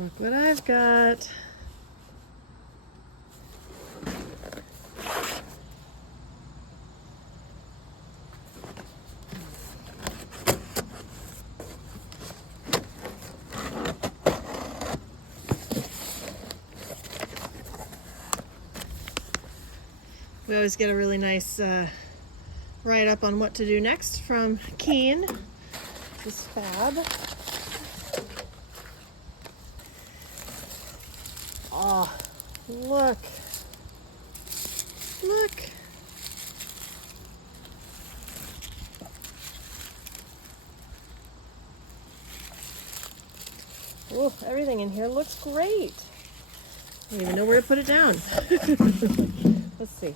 Look what I've got. We always get a really nice write-up on what to do next from Keen. This is fab. Oh, look. Look. Oh, everything in here looks great. I don't even know where to put it down. Let's see.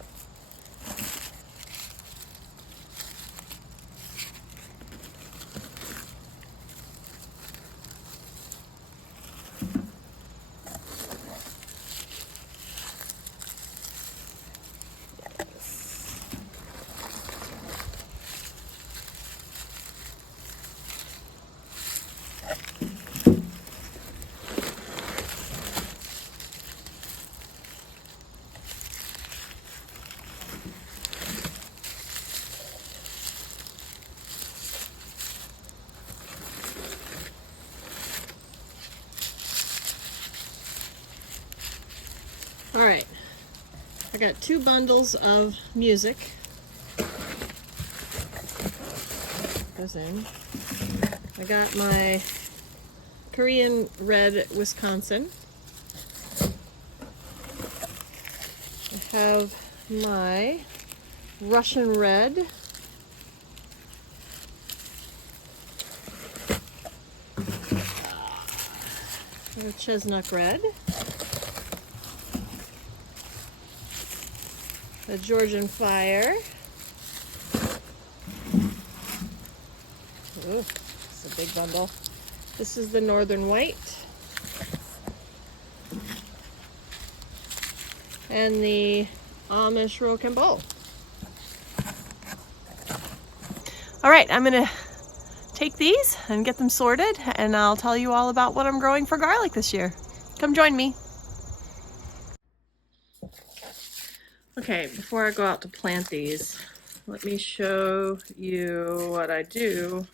All right, I got 2 bundles of music. Goes in. I got my Korean red Wisconsin. I have my Russian red. Chestnut red. The Georgian Fire. Ooh, it's a big bundle. This is the Northern White. And the Amish Rocambole. All right, I'm gonna take these and get them sorted, and I'll tell you all about what I'm growing for garlic this year. Come join me. Okay, before I go out to plant these, let me show you what I do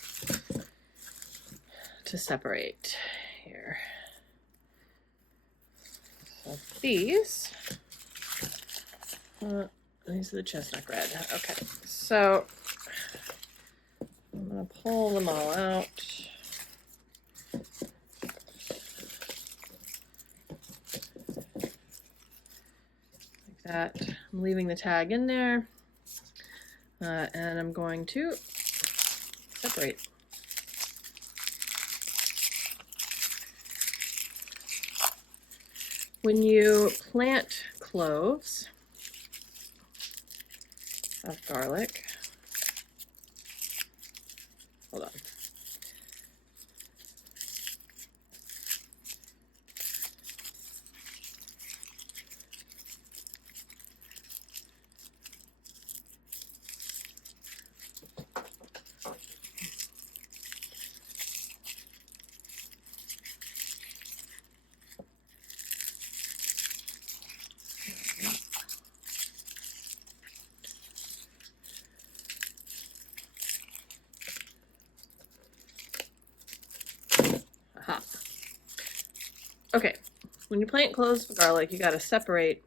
to separate here. So these are the chestnut red. Okay, so I'm gonna pull them all out. Like that. I'm leaving the tag in there, and I'm going to separate. When you plant cloves of garlic, hold on. Aha. Okay, when you plant cloves of garlic, you got to separate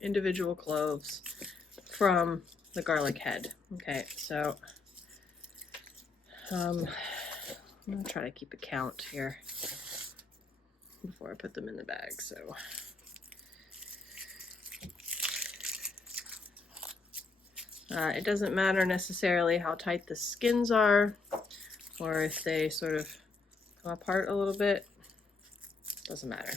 individual cloves from the garlic head. Okay, so I'm gonna try to keep a count here before I put them in the bag. So it doesn't matter necessarily how tight the skins are, or if they sort of come apart a little bit. Doesn't matter.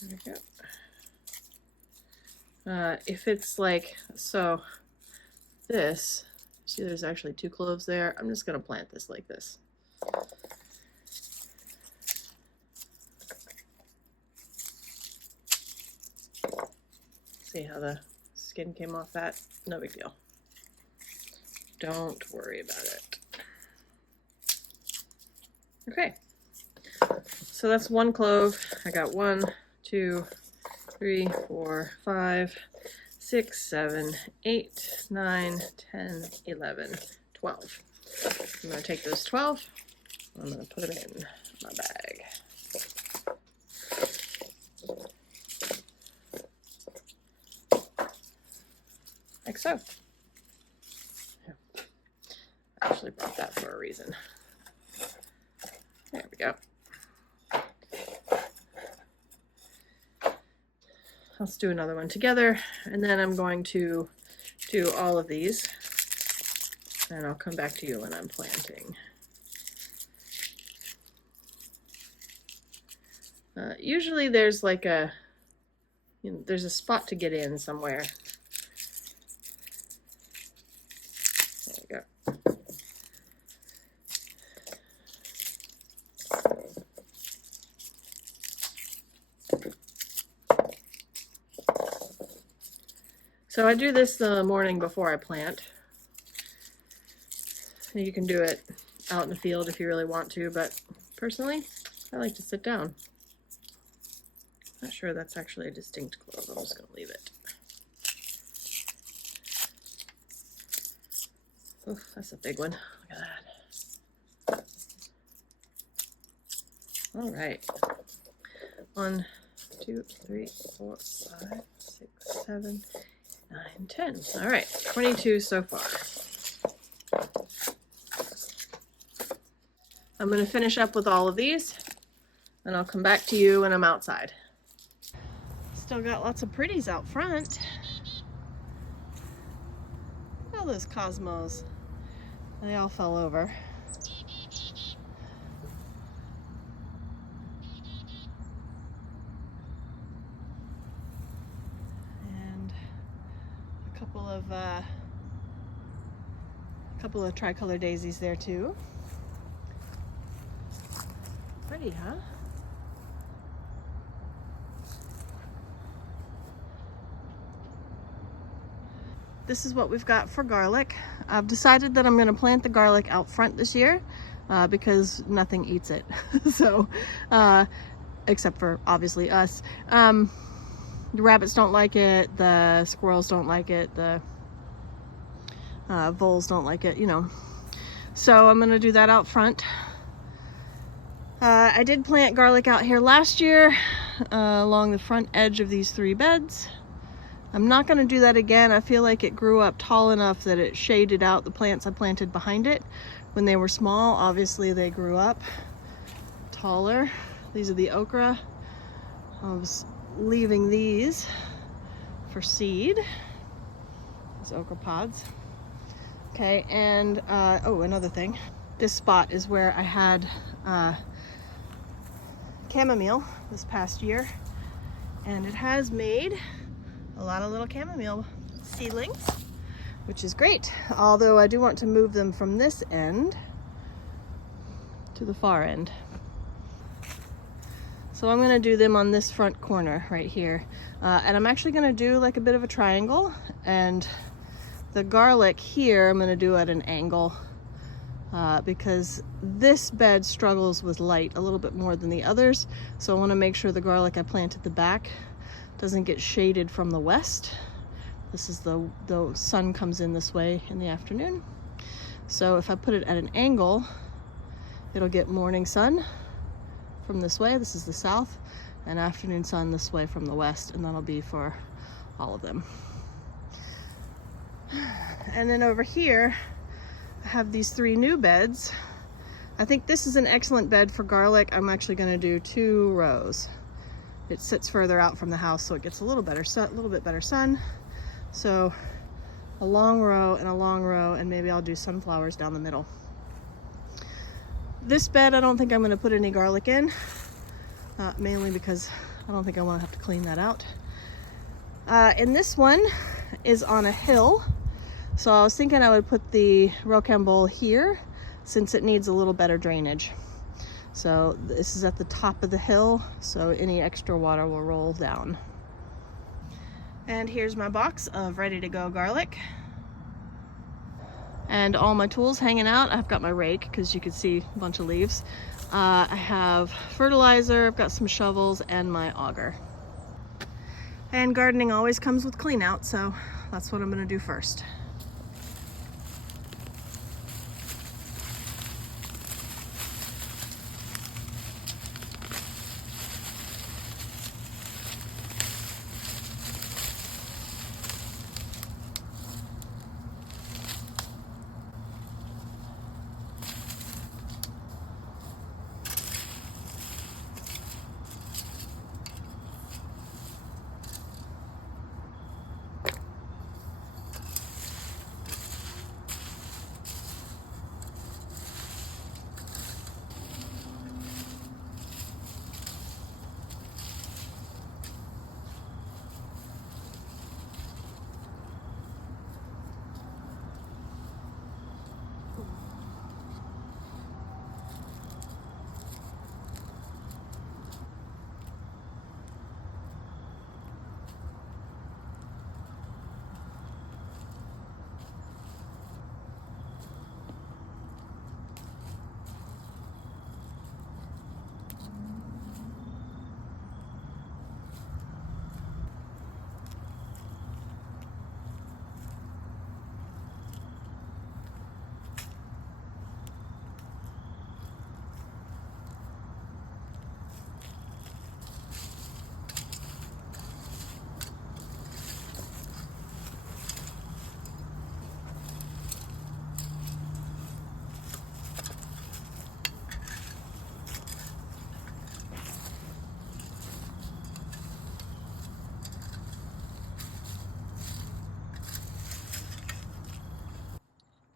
There we go. If it's like, so this, see there's actually 2 cloves there. I'm just gonna plant this like this. See how the skin came off that? No big deal. Don't worry about it. Okay, so that's one clove. I got 1, 2, 3, 4, 5, 6, 7, 8, 9, 10, 11, 12. I'm going to take those 12, I'm going to put them in my bag. Like so. I actually brought that for a reason. There we go. Let's do another one together, and then I'm going to do all of these, and I'll come back to you when I'm planting. Usually there's like a, there's a spot to get in somewhere. There we go. So I do this the morning before I plant. You can do it out in the field if you really want to, but personally, I like to sit down. Not sure that's actually a distinct clove. I'm just going to leave it. Oh, that's a big one. Look at that. All right. 1, 2, 3, 4, 5, 6, 7, 9, 10. All right, 22 so far. I'm going to finish up with all of these, and I'll come back to you when I'm outside. Still got lots of pretties out front. All those cosmos. They all fell over. And a couple of tricolor daisies there too. Pretty, huh? This is what we've got for garlic. I've decided that I'm going to plant the garlic out front this year because nothing eats it. So, except for obviously us. The rabbits don't like it, the squirrels don't like it, the voles don't like it, you know. So I'm going to do that out front. I did plant garlic out here last year along the front edge of these 3 beds. I'm not going to do that again. I feel like it grew up tall enough that it shaded out the plants I planted behind it. When they were small, obviously they grew up taller. These are the okra. I was leaving these for seed. These okra pods. Okay, and oh, another thing. This spot is where I had chamomile this past year, and it has made a lot of little chamomile seedlings, which is great. Although I do want to move them from this end to the far end. So I'm gonna do them on this front corner right here. And I'm actually gonna do like a bit of a triangle, and the garlic here I'm gonna do at an angle because this bed struggles with light a little bit more than the others. So I wanna make sure the garlic I plant at the back doesn't get shaded from the west. This is the sun comes in this way in the afternoon. So if I put it at an angle, it'll get morning sun from this way. This is the south, and afternoon sun this way from the west, and that'll be for all of them. And then over here, I have these 3 new beds. I think this is an excellent bed for garlic. I'm actually gonna do 2 rows. It sits further out from the house, so it gets a little bit better sun. So a long row and a long row, and maybe I'll do sunflowers down the middle. This bed, I don't think I'm going to put any garlic in, mainly because I don't think I want to have to clean that out. And this one is on a hill, so I was thinking I would put the rocambole here since it needs a little better drainage. So this is at the top of the hill, so any extra water will roll down. And here's my box of ready-to-go garlic. And all my tools hanging out. I've got my rake, because you can see a bunch of leaves. I have fertilizer, I've got some shovels, and my auger. And gardening always comes with clean out, so that's what I'm gonna do first.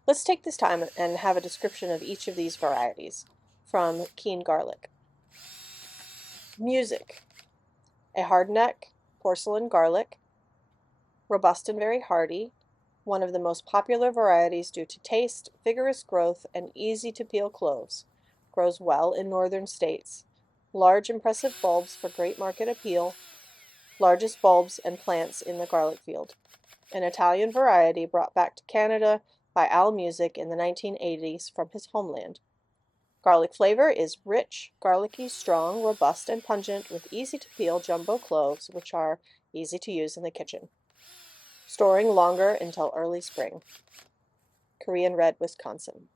Let's take this time and have a description of each of these varieties from Keen Garlic. Music: a hardneck porcelain garlic, robust and very hardy, one of the most popular varieties due to taste, vigorous growth, and easy-to-peel cloves. Grows well in northern states. Large, impressive bulbs for great market appeal. Largest bulbs and plants in the garlic field. An Italian variety brought back to Canada by Al Music in the 1980s from his homeland. Garlic flavor is rich, garlicky, strong, robust, and pungent with easy-to-peel jumbo cloves, which are easy to use in the kitchen. Storing longer until early spring. Korean Red, Wisconsin.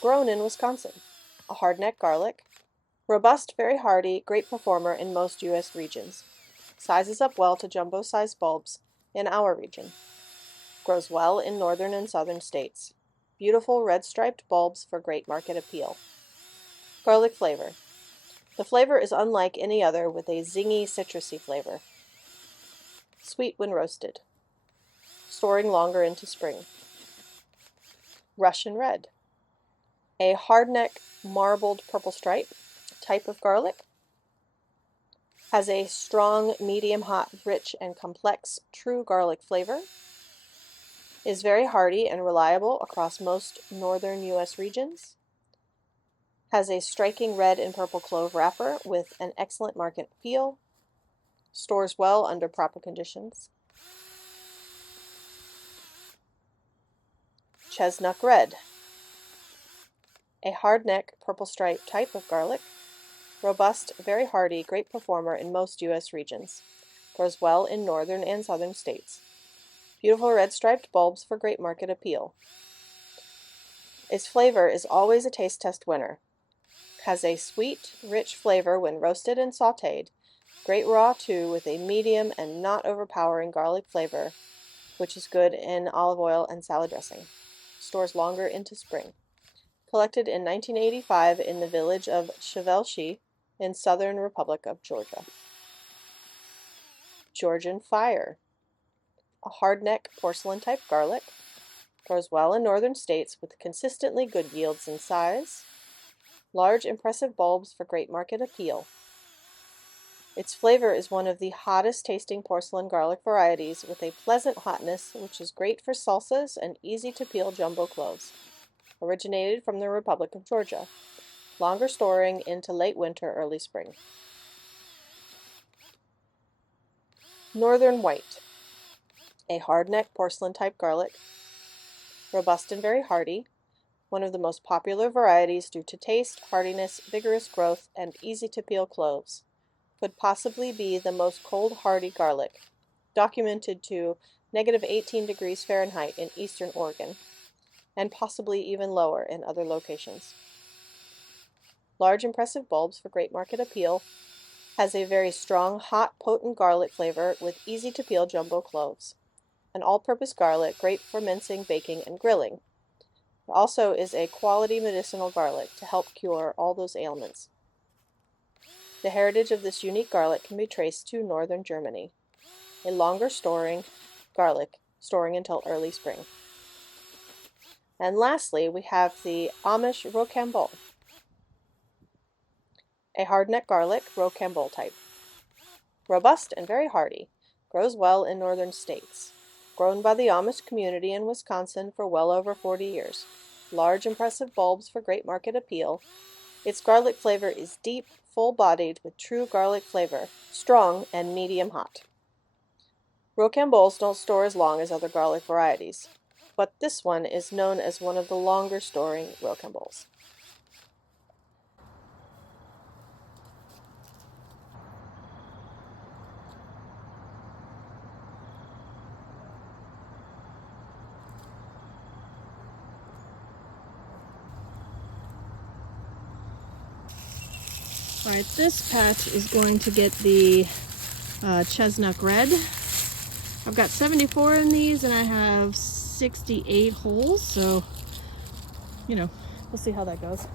Grown in Wisconsin. A hardneck garlic. Robust, very hardy, great performer in most U.S. regions. Sizes up well to jumbo-sized bulbs in our region. Grows well in northern and southern states. Beautiful red-striped bulbs for great market appeal. Garlic flavor. The flavor is unlike any other, with a zingy, citrusy flavor. Sweet when roasted. Storing longer into spring. Russian Red. A hardneck marbled purple stripe type of garlic. Has a strong, medium-hot, rich, and complex true garlic flavor. Is very hardy and reliable across most northern U.S. regions. Has a striking red and purple clove wrapper with an excellent market appeal. Stores well under proper conditions. Chestnut Red. A hardneck purple stripe type of garlic. Robust, very hardy, great performer in most U.S. regions. Grows well in northern and southern states. Beautiful red-striped bulbs for great market appeal. Its flavor is always a taste test winner. Has a sweet, rich flavor when roasted and sautéed. Great raw too, with a medium and not overpowering garlic flavor, which is good in olive oil and salad dressing. Stores longer into spring. Collected in 1985 in the village of Chevelchy in southern Republic of Georgia. Georgian Fire. A hardneck porcelain-type garlic. Grows well in northern states with consistently good yields in size. Large, impressive bulbs for great market appeal. Its flavor is one of the hottest tasting porcelain garlic varieties with a pleasant hotness, which is great for salsas and easy to peel jumbo cloves. Originated from the Republic of Georgia. Longer storing into late winter, early spring. Northern White. A hard-neck porcelain-type garlic, robust and very hardy, one of the most popular varieties due to taste, hardiness, vigorous growth, and easy-to-peel cloves. Could possibly be the most cold-hardy garlic, documented to -18 degrees Fahrenheit in eastern Oregon, and possibly even lower in other locations. Large, impressive bulbs for great market appeal. Has a very strong, hot, potent garlic flavor with easy-to-peel jumbo cloves. An all-purpose garlic, great for mincing, baking, and grilling. It also is a quality medicinal garlic to help cure all those ailments. The heritage of this unique garlic can be traced to northern Germany. A longer storing garlic, storing until early spring. And lastly, we have the Amish Rocambole. A hardneck garlic, Rocambole type. Robust and very hardy. Grows well in northern states. Grown by the Amish community in Wisconsin for well over 40 years. Large, impressive bulbs for great market appeal. Its garlic flavor is deep, full-bodied with true garlic flavor, strong and medium hot. Rocamboles don't store as long as other garlic varieties, but this one is known as one of the longer storing rocamboles. All right, this patch is going to get the chestnut red. I've got 74 in these and I have 68 holes, so, we'll see how that goes.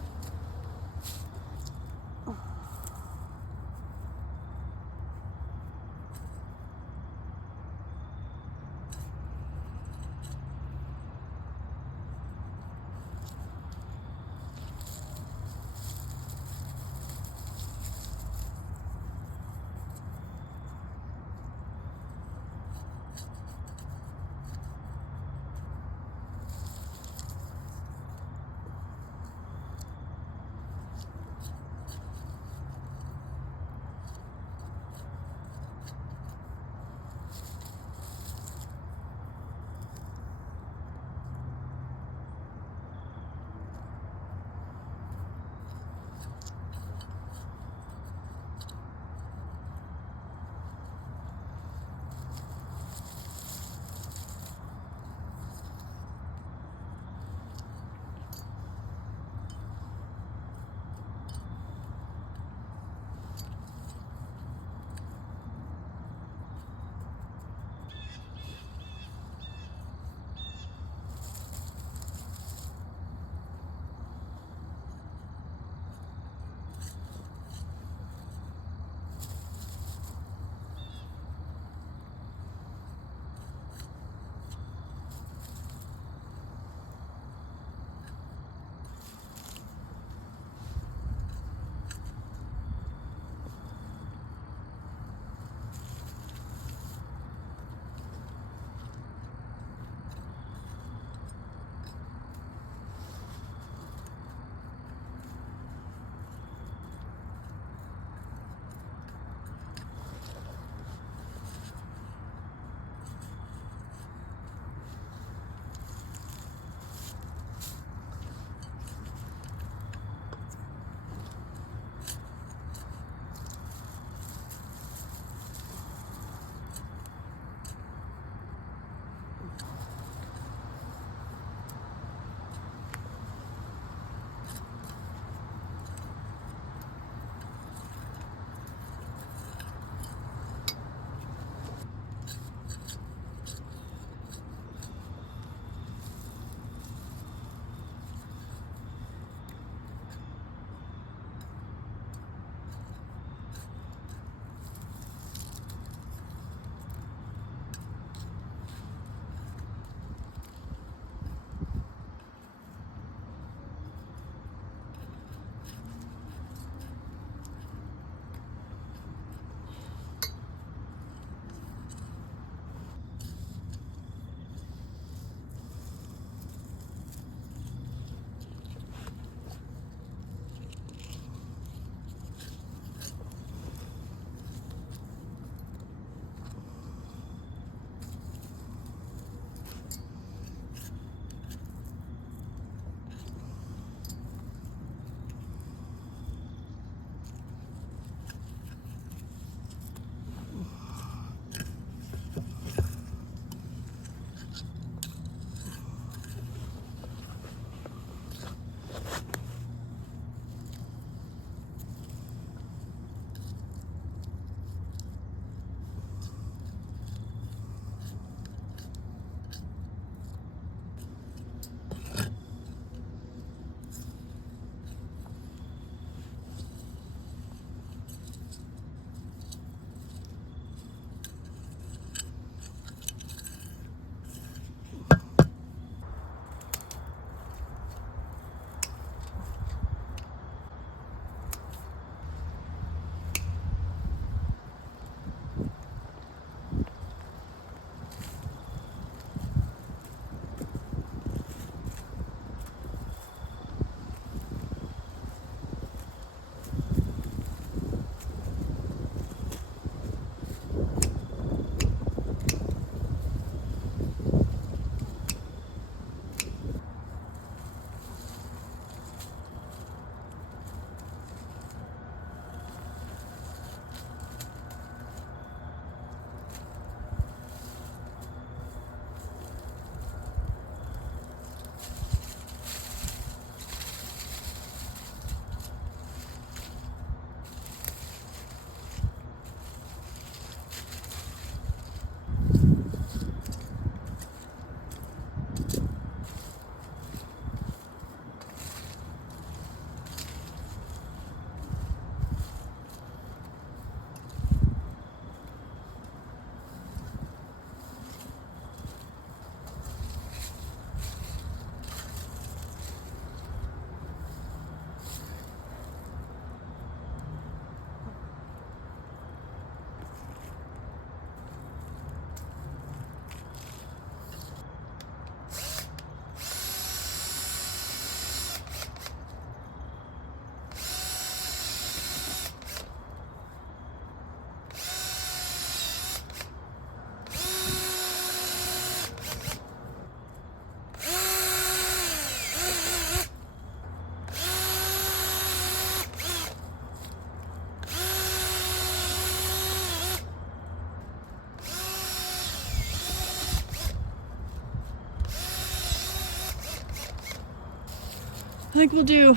I think we'll do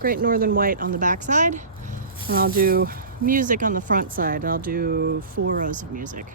Great Northern White on the back side, and I'll do music on the front side. I'll do 4 rows of music.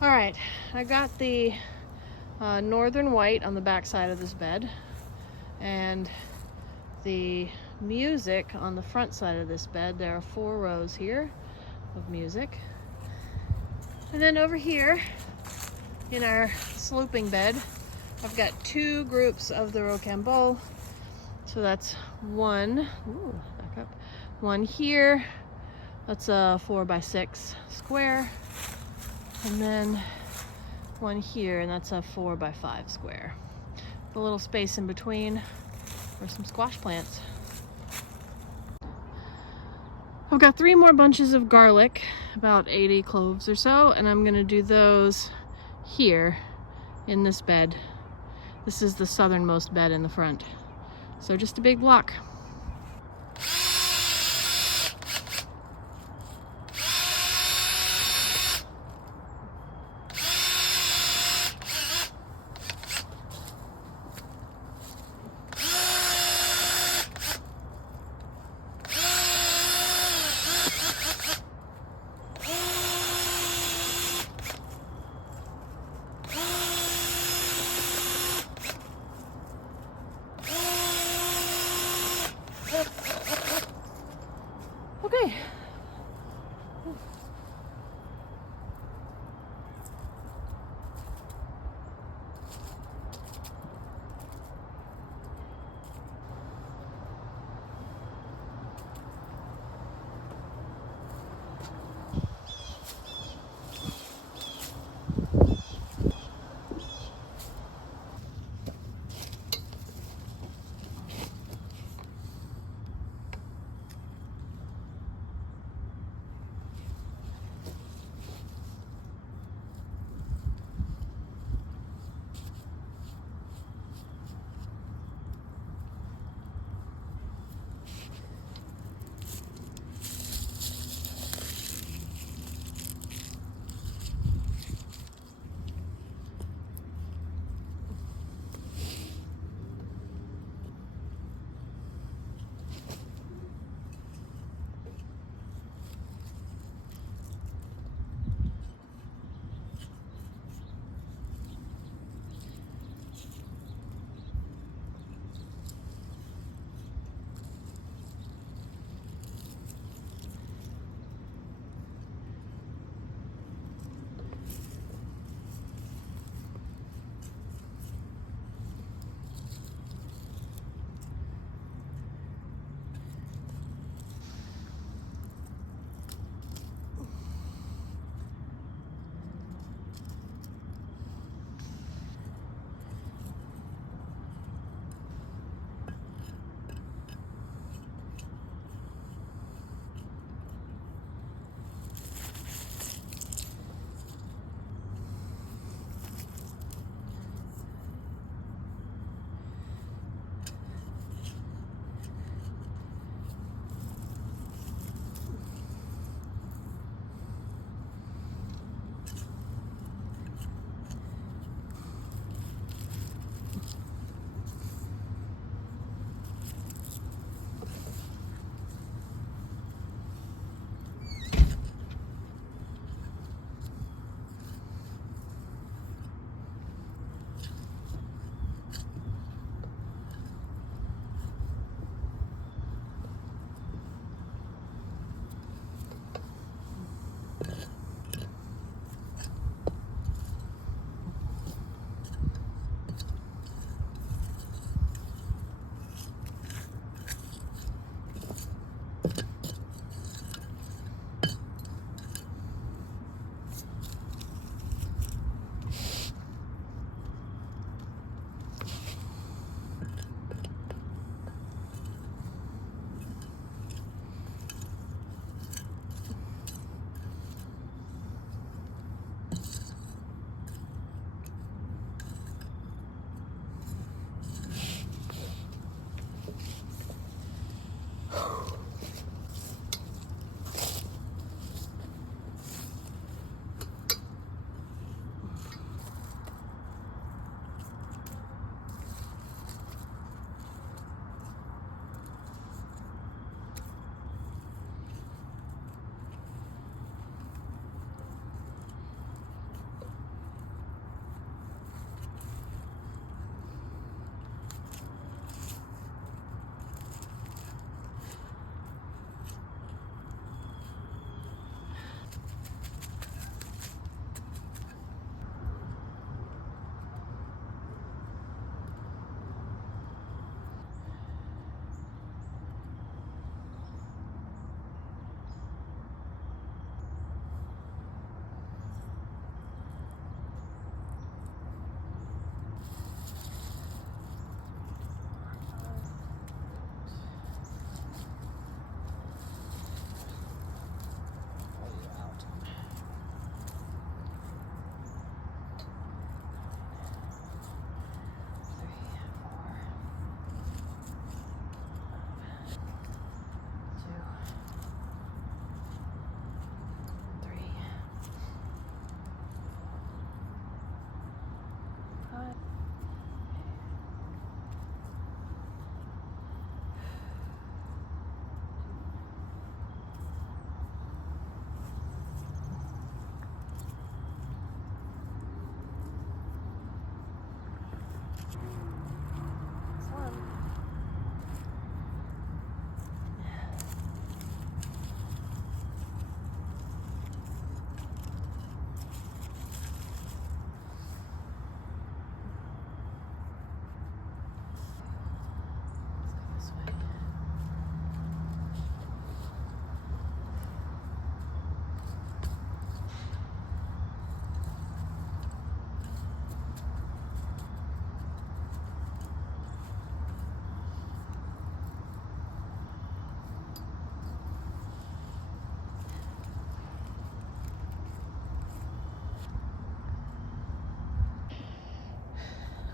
All right, I got the Northern White on the back side of this bed and the music on the front side of this bed. There are 4 rows here of music. And then over here in our sloping bed, I've got 2 groups of the Rochambeau. So that's one, ooh, back up, one here. That's a 4x6 square. And then one here, and that's a 4x5 square. The little space in between for some squash plants. I've got 3 more bunches of garlic, about 80 cloves or so, and I'm gonna do those here in this bed. This is the southernmost bed in the front. So just a big block.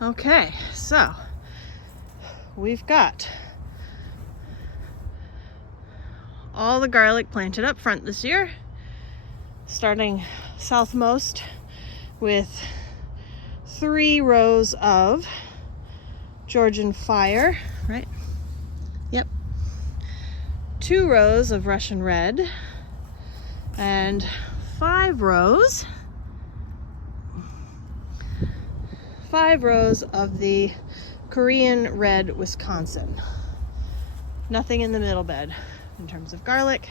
Okay, so we've got all the garlic planted up front this year, starting southmost with 3 rows of Georgian Fire, right? Yep. 2 rows of Russian Red, and 5 rows of the Korean Red Wisconsin. Nothing in the middle bed in terms of garlic.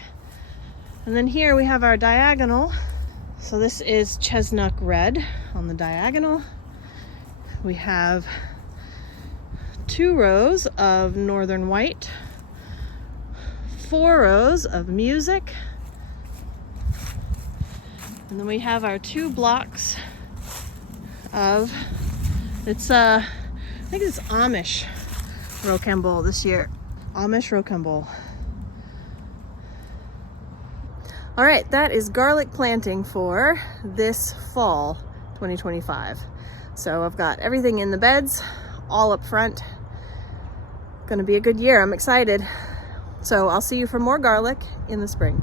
And then here we have our diagonal. So this is Chestnut Red on the diagonal. We have 2 rows of Northern White, 4 rows of Music, and then we have our 2 blocks of, I think it's Amish Rocambole this year. Amish Rocambole. All right, that is garlic planting for this fall 2025. So I've got everything in the beds, all up front. Gonna be a good year, I'm excited. So I'll see you for more garlic in the spring.